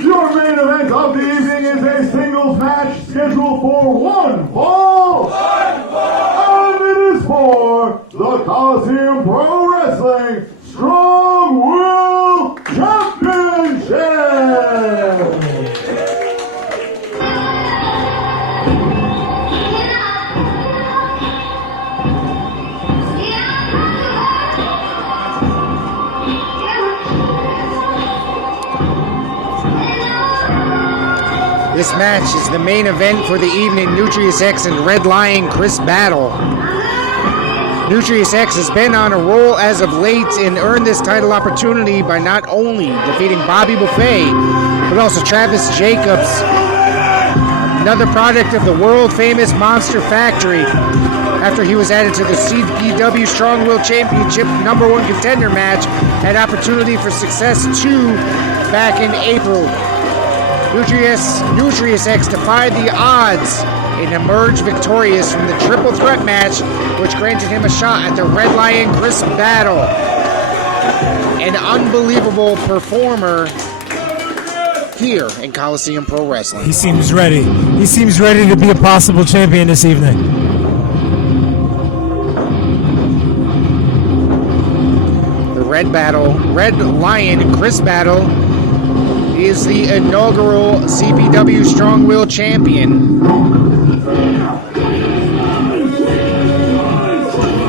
Your main event of the evening is a singles match scheduled for one fall. And it is for the Coliseum Pro Wrestling Strong Will Championship. This match is the main event for the evening. Nutrious X and Red Lion Chris battle. Nutrious X has been on a roll as of late and earned this title opportunity by not only defeating Bobby Buffet, but also Travis Jacobs, another product of the world-famous Monster Factory, after he was added to the CPW Strong Will Championship #1 contender match, had opportunity for success 2 back in April. Nutrious X defied the odds and emerged victorious from the triple threat match, which granted him a shot at the Red Lion Chris battle. An unbelievable performer here in Coliseum Pro Wrestling. He seems ready. He seems ready to be a possible champion this evening. The Red Lion Chris battle is the inaugural CPW Strong Will Champion.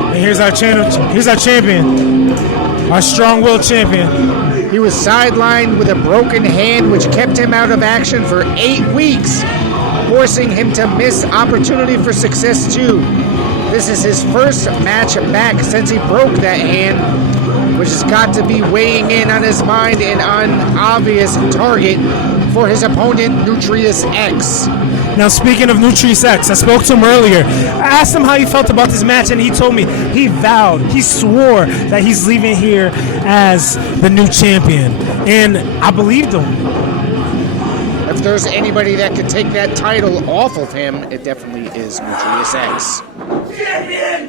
And here's our champion, our Strong Will champion. He was sidelined with a broken hand, which kept him out of action for 8 weeks, forcing him to miss opportunity for success 2. This is his first match back since he broke that hand, which has got to be weighing in on his mind and an obvious target for his opponent, Nutrious X. Now, speaking of Nutrious X, I spoke to him earlier. I asked him how he felt about this match, and he told me he swore that he's leaving here as the new champion. And I believed him. If there's anybody that could take that title off of him, it definitely is Nutrious X. Champion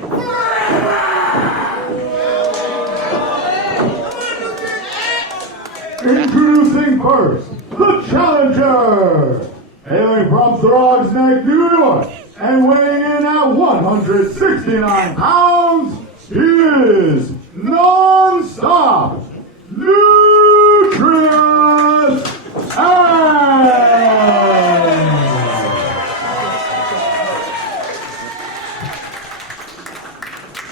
Introducing first, the challenger, hailing from Throgs Neck, New York, and weighing in at 169 pounds, he is non-stop Nutrious X.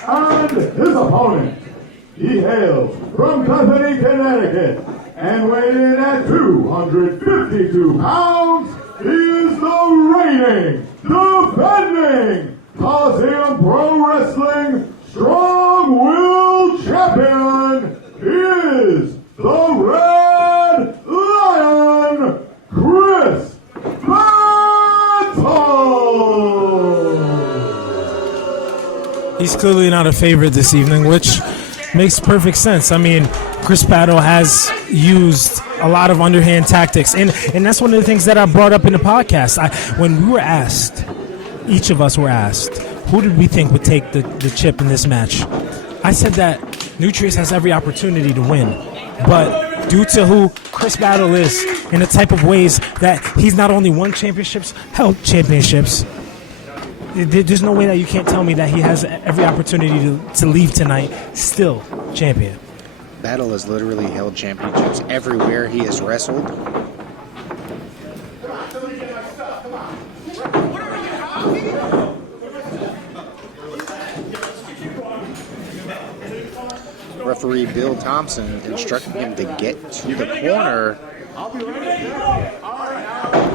And his opponent, he hails from Bethany, Connecticut, and weighed in at 252 pounds, he is the reigning, defending Coliseum Pro Wrestling Strong Will Champion. He is the Red Lion Chris Battle. He's clearly not a favorite this evening, which makes perfect sense. I mean, Chris Battle has used a lot of underhand tactics, and that's one of the things that I brought up in the podcast. When we were asked, each of us were asked, who did we think would take the chip in this match? I said that Nutrious has every opportunity to win, but due to who Chris Battle is and the type of ways that he's not only won championships, held championships, there's no way that you can't tell me that he has every opportunity to leave tonight still champion. Battle has literally held championships everywhere he has wrestled. Referee Bill Thompson instructing him to get to the corner.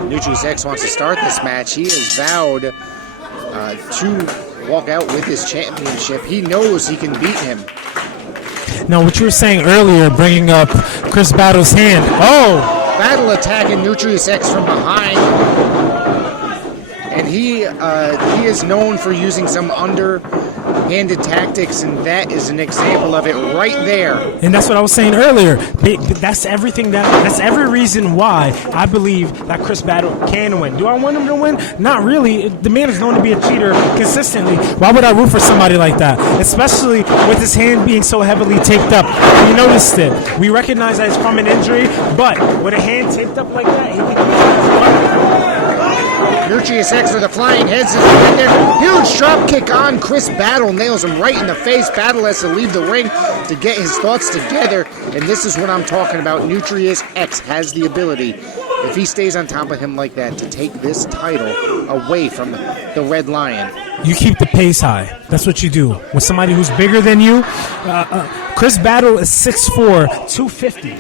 Nutrious X wants to start this match. He has vowed to walk out with his championship. He knows he can beat him. Now, what you were saying earlier, bringing up Chris Battle's hand. Oh! Battle attacking Nutrious X from behind. And he is known for using some handed tactics, and that is an example of it right there. And that's what I was saying earlier. That's everything. That's every reason why I believe that Chris Battle can win. Do I want him to win? Not really. The man is known to be a cheater consistently. Why would I root for somebody like that? Especially with his hand being so heavily taped up. You noticed it. We recognize that it's from an injury, but with a hand taped up like that, he can. Nutrious X with a flying head scissors right there. Huge drop kick on Chris Battle. Nails him right in the face. Battle has to leave the ring to get his thoughts together. And this is what I'm talking about. Nutrious X has the ability, if he stays on top of him like that, to take this title away from the Red Lion. You keep the pace high. That's what you do. With somebody who's bigger than you, Chris Battle is 6'4", 250.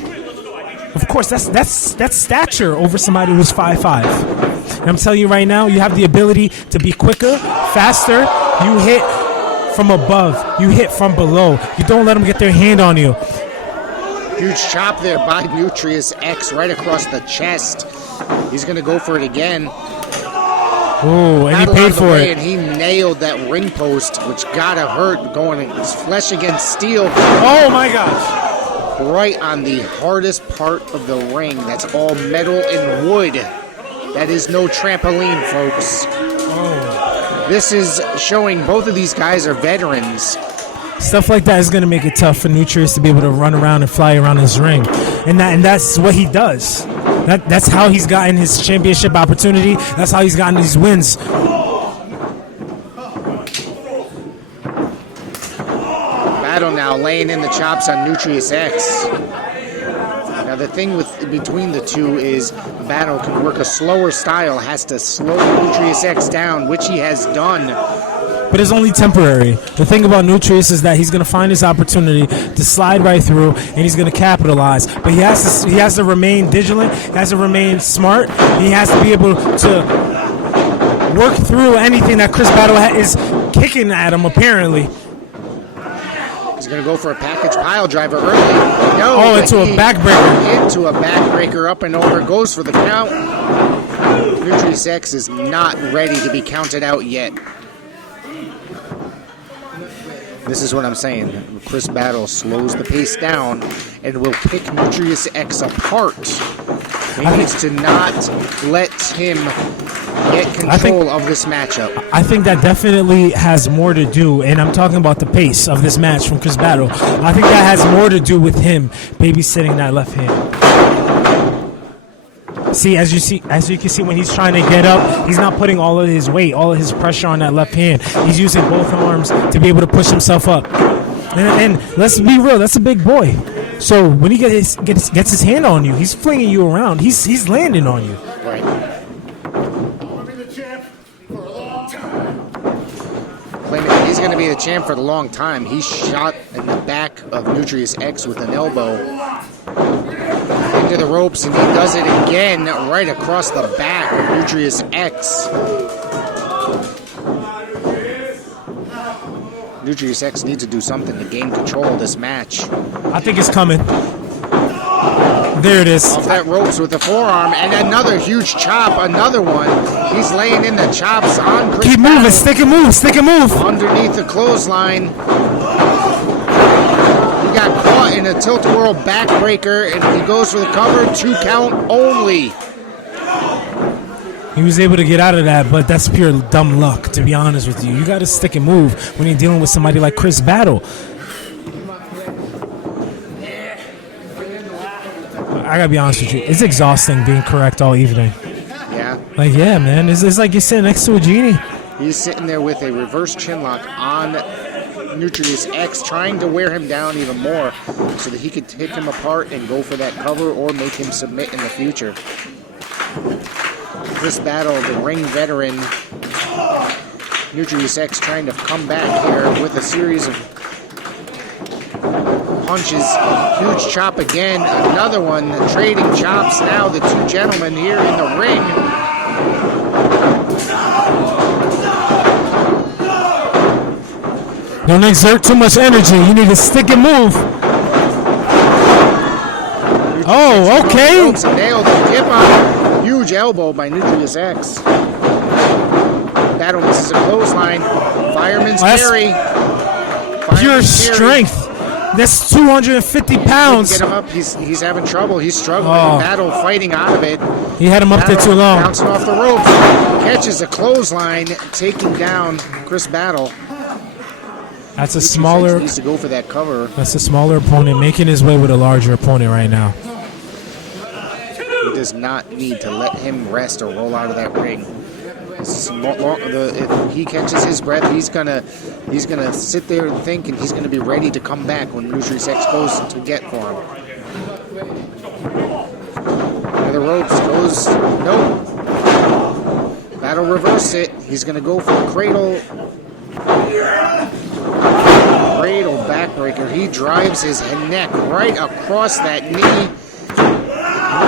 Of course, that's stature over somebody who's 5'5". And I'm telling you right now, you have the ability to be quicker, faster. You hit from above. You hit from below. You don't let them get their hand on you. Huge chop there by Nutrious X right across the chest. He's going to go for it again. Oh, and he paid for it. And he nailed that ring post, which gotta hurt, going flesh against steel. Oh my gosh. Right on the hardest part of the ring. That's all metal and wood. That is no trampoline, folks. Oh. This is showing both of these guys are veterans. Stuff like that is going to make it tough for Nutrious to be able to run around and fly around his ring. And that's what he does. That's how he's gotten his championship opportunity. That's how he's gotten these wins. Battle now laying in the chops on Nutrious X. Now the thing between the two is Battle can work a slower style, has to slow Nutrious X down, which he has done. But it's only temporary. The thing about Nutrious is that he's going to find his opportunity to slide right through, and he's going to capitalize. But he has to remain vigilant. He has to remain smart. He has to be able to work through anything that Chris Battle is kicking at him, apparently. He's going to go for a package pile driver early. No, into a backbreaker. Into a backbreaker, up and over, goes for the count. Nutrious X is not ready to be counted out yet. This is what I'm saying. Chris Battle slows the pace down and will pick Nutrious X apart. He needs to not let him get control of this matchup. I think that definitely has more to do, and I'm talking about the pace of this match from Chris Battle. I think that has more to do with him babysitting that left hand. See, as you can see, when he's trying to get up, he's not putting all of his weight, all of his pressure on that left hand. He's using both arms to be able to push himself up. And let's be real, that's a big boy. So when he gets his hand on you, he's flinging you around. He's landing on you. Right. Claiming that he's going to be the champ for the long time. He shot in the back of Nutrious X with an elbow into the ropes, and he does it again right across the back of Nutrious X. Nutrious X needs to do something to gain control of this match. I think it's coming. There it is. Off that ropes with the forearm, and another huge chop, another one. He's laying in the chops on Chris Keep moving, stick and move. Underneath the clothesline. He got caught in a tilt-a-whirl backbreaker, and he goes for the cover, 2 count only. He was able to get out of that, but that's pure dumb luck, to be honest with you. You got to stick and move when you're dealing with somebody like Chris Battle. I got to be honest with you. It's exhausting being correct all evening. Yeah. Like, yeah, man. It's like you're sitting next to a genie. He's sitting there with a reverse chinlock on Nutrious X, trying to wear him down even more so that he could take him apart and go for that cover or make him submit in the future. Chris Battle, the ring veteran, Nutrious X trying to come back here with a series of punches. Huge chop again, another one, trading chops now, the two gentlemen here in the ring. Don't exert too much energy. You need to stick and move. Oh, okay. Nailed the tip on. Huge elbow by Nutrious X. Battle misses a clothesline. Fireman's carry. pure strength. That's 250 pounds. Get him up. He's having trouble. He's struggling. Battle fighting out of it. He had him up there too long. Bouncing off the ropes. Catches a clothesline, taking down Chris Battle. That's a smaller. Needs to go for that cover. That's a smaller opponent making his way with a larger opponent right now. He does not need to let him rest or roll out of that ring. If he catches his breath, he's gonna sit there and think, and he's gonna be ready to come back when Nutrious X goes to get for him. By the ropes goes, nope. Battle reverse it. He's gonna go for a cradle backbreaker. He drives his neck right across that knee.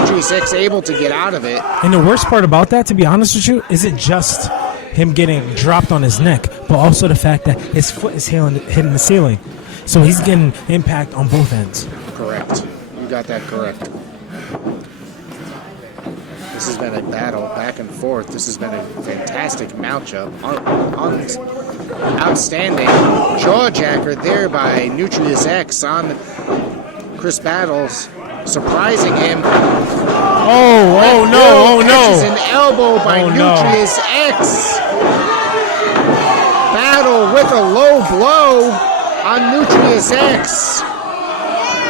Nutrious X able to get out of it. And the worst part about that, to be honest with you, isn't just him getting dropped on his neck, but also the fact that his foot is hitting the ceiling. So he's getting impact on both ends. Correct. You got that correct. This has been a battle back and forth. This has been a fantastic matchup. Outstanding jawjacker there by Nutrious X on Chris Battles. Surprising him. Oh no. Catches an elbow by Nutrious X. Battle with a low blow on Nutrious X.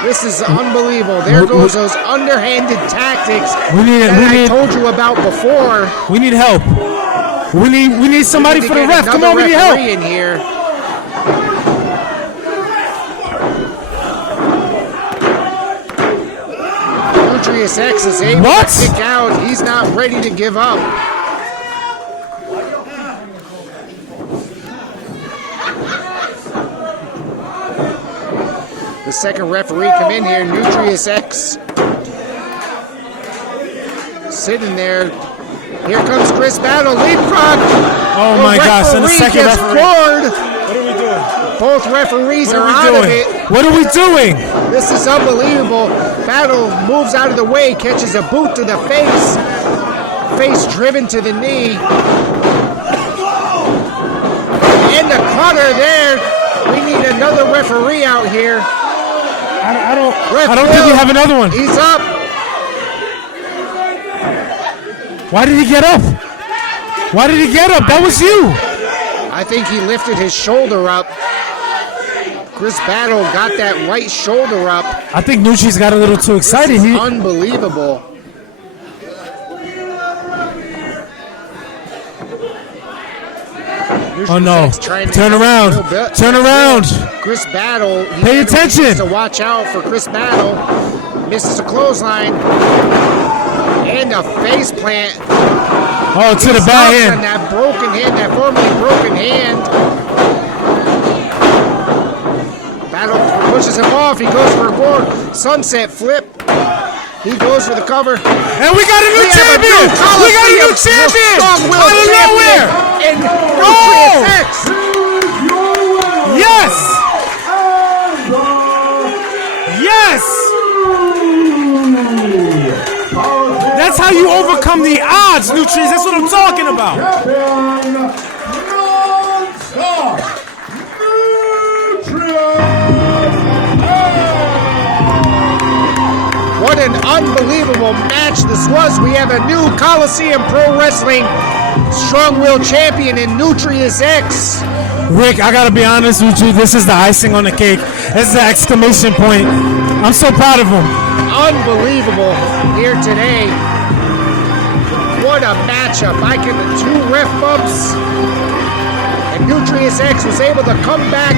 This is unbelievable. There goes those underhanded tactics that I told you about before. We need help. We need somebody for the ref. Come on, we need help. In here. Nutrious X is able to kick out. He's not ready to give up. The second referee come in here, Nutrious X. Sitting there. Here comes Chris Battle, leapfrog. Oh my gosh, and the second referee. What are we doing? Both referees are out of it. What are we doing? This is unbelievable. Battle moves out of the way, catches a boot to the face. Face driven to the knee. And the cutter there. We need another referee out here. I don't think we have another one. He's up. Why did he get up? That was you. I think he lifted his shoulder up. Chris Battle got that right shoulder up. I think Nutri's got a little too excited. This is unbelievable. Oh no. Turn around. Chris Battle. Pay attention. To watch out for Chris Battle. Misses a clothesline. And a face plant. Oh, to the back hand. And that broken hand, that formerly broken hand. Battle pushes him off. He goes for a more sunset flip. He goes for the cover. And we got a new champion! We got a new champion! Out of nowhere! And Nutrious X! Yes! Yes! That's how you overcome the odds, Nutrious. That's what I'm talking about. What an unbelievable match this was. We have a new Coliseum Pro Wrestling Strong Will Champion in Nutrious X. Rick, I gotta be honest with you. This is the icing on the cake. This is the exclamation point. I'm so proud of him. Unbelievable here today. What a matchup. I get the 2 ref bumps. And Nutrious X was able to come back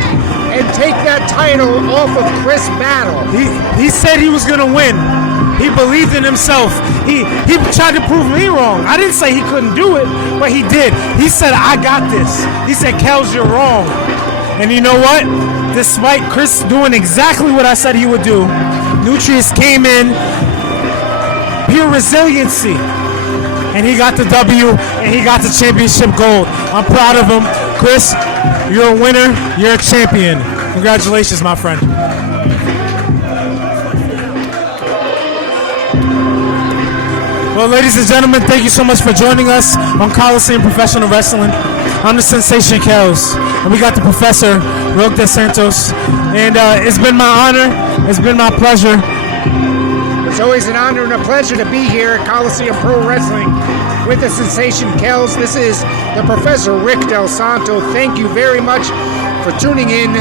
and take that title off of Chris Battle. He said he was gonna win. He believed in himself. He tried to prove me wrong. I didn't say he couldn't do it, but he did. He said, I got this. He said, Kels, you're wrong. And you know what? Despite Chris doing exactly what I said he would do, Nutrious came in, pure resiliency. And he got the W, and he got the championship gold. I'm proud of him. Chris, you're a winner. You're a champion. Congratulations, my friend. Well, ladies and gentlemen, thank you so much for joining us on Coliseum Professional Wrestling. I'm the Sensation Kells, and we got the Professor, Roque De Santos. And it's been my honor. It's been my pleasure. It's always an honor and a pleasure to be here at Coliseum Pro Wrestling with the Sensation Kells. This is the Professor Rick Del Santo. Thank you very much for tuning in